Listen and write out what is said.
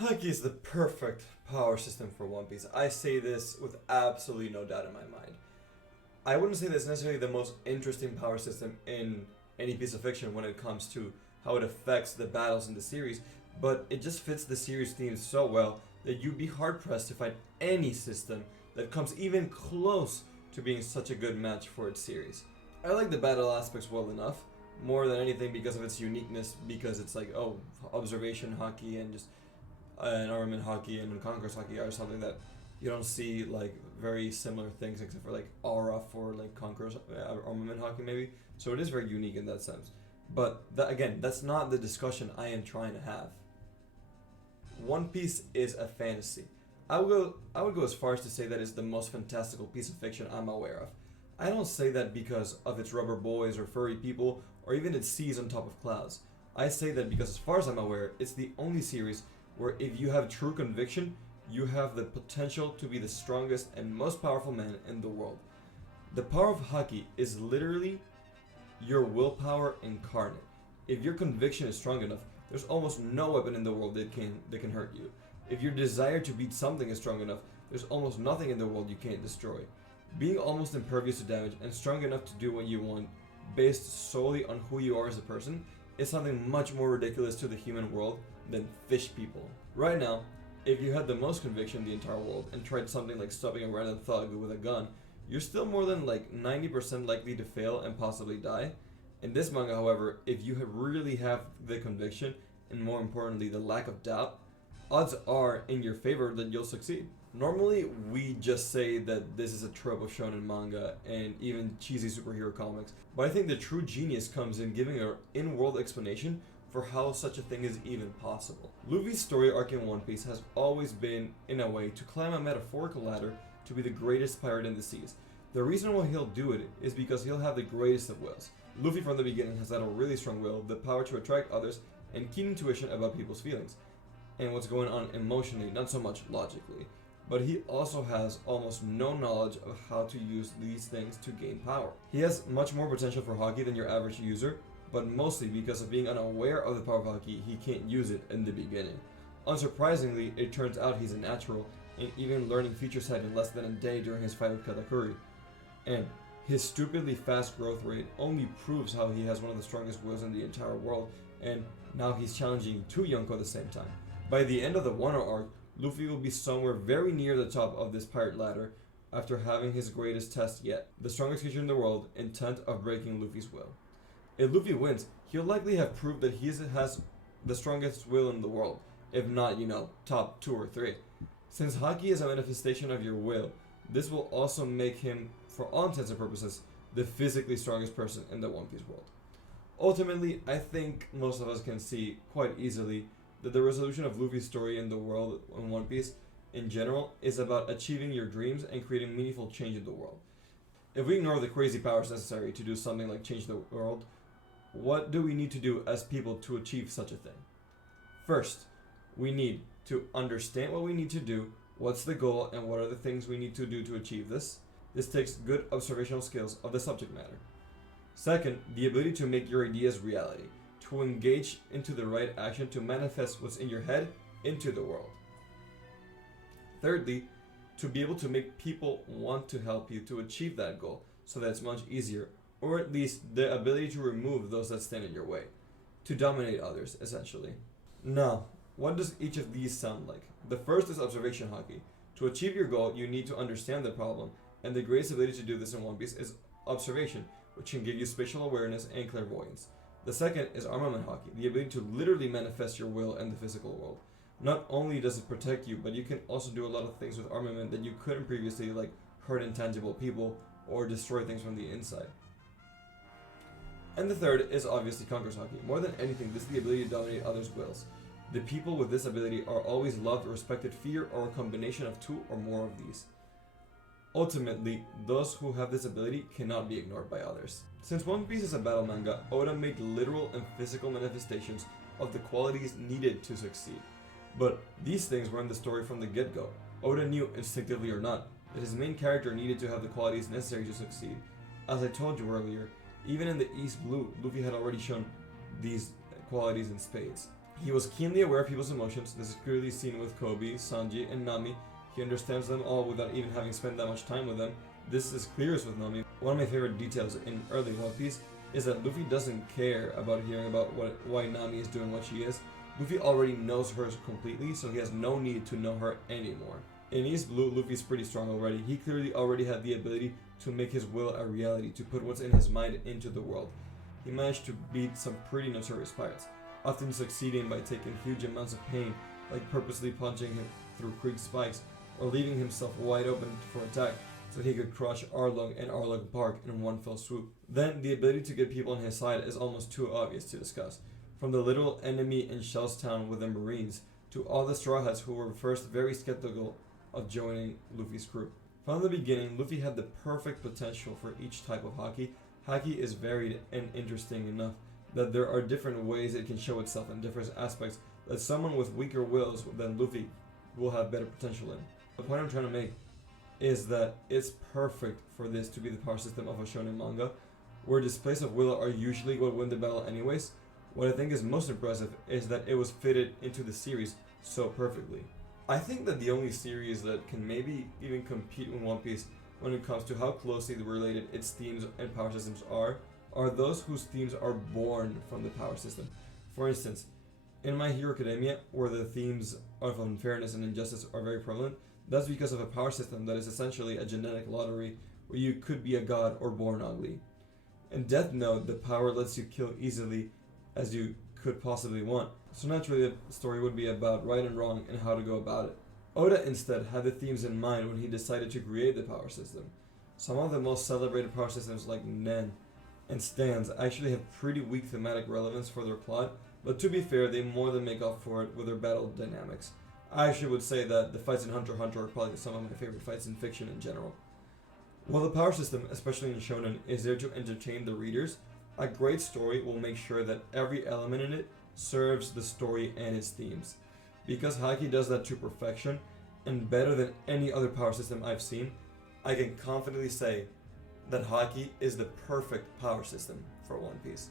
Haki is the perfect power system for One Piece. I say this with absolutely no doubt in my mind. I wouldn't say that's necessarily the most interesting power system in any piece of fiction when it comes to how it affects the battles in the series, but it just fits the series theme so well that you'd be hard pressed to find any system that comes even close to being such a good match for its series. I like the battle aspects well enough, more than anything because of its uniqueness, because it's like, oh, observation Haki and just an armament Haki and conquerors Haki are something that you don't see like very similar things except for like aura for like conquerors armament Haki maybe. So it is very unique in that sense. But that, again, that's not the discussion I am trying to have. One Piece is a fantasy. I would go as far as to say that it's the most fantastical piece of fiction I'm aware of. I don't say that because of its rubber boys or furry people or even its seas on top of clouds. I say that because as far as I'm aware, it's the only series where if you have true conviction, you have the potential to be the strongest and most powerful man in the world. The power of Haki is literally your willpower incarnate. If your conviction is strong enough, there's almost no weapon in the world that can hurt you. If your desire to beat something is strong enough, there's almost nothing in the world you can't destroy. Being almost impervious to damage and strong enough to do what you want, based solely on who you are as a person, is something much more ridiculous to the human world than fish people. Right now, if you had the most conviction in the entire world and tried something like stopping a random thug with a gun, you're still more than like 90% likely to fail and possibly die. In this manga, however, if you really have the conviction, and more importantly the lack of doubt, odds are in your favor that you'll succeed. Normally, we just say that this is a trope of shonen manga and even cheesy superhero comics, but I think the true genius comes in giving an in-world explanation for how such a thing is even possible. Luffy's story arc in One Piece has always been, in a way, to climb a metaphorical ladder to be the greatest pirate in the seas. The reason why he'll do it is because he'll have the greatest of wills. Luffy from the beginning has had a really strong will, the power to attract others, and keen intuition about people's feelings, and what's going on emotionally, not so much logically. But he also has almost no knowledge of how to use these things to gain power. He has much more potential for Haki than your average user, but mostly because of being unaware of the power of Haki, he can't use it in the beginning. Unsurprisingly, it turns out he's a natural, and even learning feature set in less than a day during his fight with Katakuri. And his stupidly fast growth rate only proves how he has one of the strongest wills in the entire world, and now he's challenging two Yonko at the same time. By the end of the Wano arc, Luffy will be somewhere very near the top of this pirate ladder after having his greatest test yet, the strongest creature in the world, intent of breaking Luffy's will. If Luffy wins, he'll likely have proved that he has the strongest will in the world, if not, top 2 or 3. Since Haki is a manifestation of your will, this will also make him, for all intents and purposes, the physically strongest person in the One Piece world. Ultimately, I think most of us can see quite easily that the resolution of Luffy's story in the world in One Piece in general is about achieving your dreams and creating meaningful change in the world. If we ignore the crazy powers necessary to do something like change the world, what do we need to do as people to achieve such a thing? First, we need to understand what we need to do, what's the goal, and what are the things we need to do to achieve this. This takes good observational skills of the subject matter. Second, the ability to make your ideas reality, to engage into the right action to manifest what's in your head into the world. Thirdly, to be able to make people want to help you to achieve that goal so that it's much easier, or at least the ability to remove those that stand in your way, to dominate others, essentially. Now, what does each of these sound like? The first is observation Haki. To achieve your goal, you need to understand the problem, and the greatest ability to do this in One Piece is observation, which can give you spatial awareness and clairvoyance. The second is armament Haki, the ability to literally manifest your will in the physical world. Not only does it protect you, but you can also do a lot of things with armament that you couldn't previously, like hurt intangible people or destroy things from the inside. And the third is obviously conquerors Haki. More than anything, this is the ability to dominate others' wills. The people with this ability are always loved, respected, feared, or a combination of 2 or more of these. Ultimately, those who have this ability cannot be ignored by others. Since One Piece is a battle manga, Oda made literal and physical manifestations of the qualities needed to succeed. But these things were in the story from the get-go. Oda knew, instinctively or not, that his main character needed to have the qualities necessary to succeed. As I told you earlier, even in the East Blue, Luffy had already shown these qualities in spades. He was keenly aware of people's emotions. This is clearly seen with Kobe, Sanji, and Nami. He understands them all without even having spent that much time with them. This is clearest with Nami. One of my favorite details in early One Piece is that Luffy doesn't care about hearing about why Nami is doing what she is. Luffy already knows her completely, so he has no need to know her anymore. In East Blue, Luffy's pretty strong already. He clearly already had the ability to make his will a reality, to put what's in his mind into the world. He managed to beat some pretty notorious pirates, often succeeding by taking huge amounts of pain, like purposely punching him through Krieg's spikes, or leaving himself wide open for attack so that he could crush Arlong and Arlong Park in one fell swoop. Then, the ability to get people on his side is almost too obvious to discuss. From the literal enemy in Shellstown with the Marines, to all the Straw Hats who were first very skeptical of joining Luffy's crew. From the beginning, Luffy had the perfect potential for each type of Haki. Haki is varied and interesting enough that there are different ways it can show itself in different aspects that someone with weaker wills than Luffy will have better potential in. The point I'm trying to make is that it's perfect for this to be the power system of a shonen manga, where displays of will are usually what win the battle anyways. What I think is most impressive is that it was fitted into the series so perfectly. I think that the only series that can maybe even compete with One Piece when it comes to how closely related its themes and power systems are those whose themes are born from the power system. For instance, in My Hero Academia, where the themes of unfairness and injustice are very prevalent, that's because of a power system that is essentially a genetic lottery where you could be a god or born ugly. In Death Note, the power lets you kill easily as you could possibly want, so naturally the story would be about right and wrong and how to go about it. Oda instead had the themes in mind when he decided to create the power system. Some of the most celebrated power systems like Nen and Stans actually have pretty weak thematic relevance for their plot, but to be fair, they more than make up for it with their battle dynamics. I actually would say that the fights in Hunter x Hunter are probably some of my favorite fights in fiction in general. While the power system, especially in shonen, is there to entertain the readers, a great story will make sure that every element in it serves the story and its themes. Because Haki does that to perfection, and better than any other power system I've seen, I can confidently say that Haki is the perfect power system for One Piece.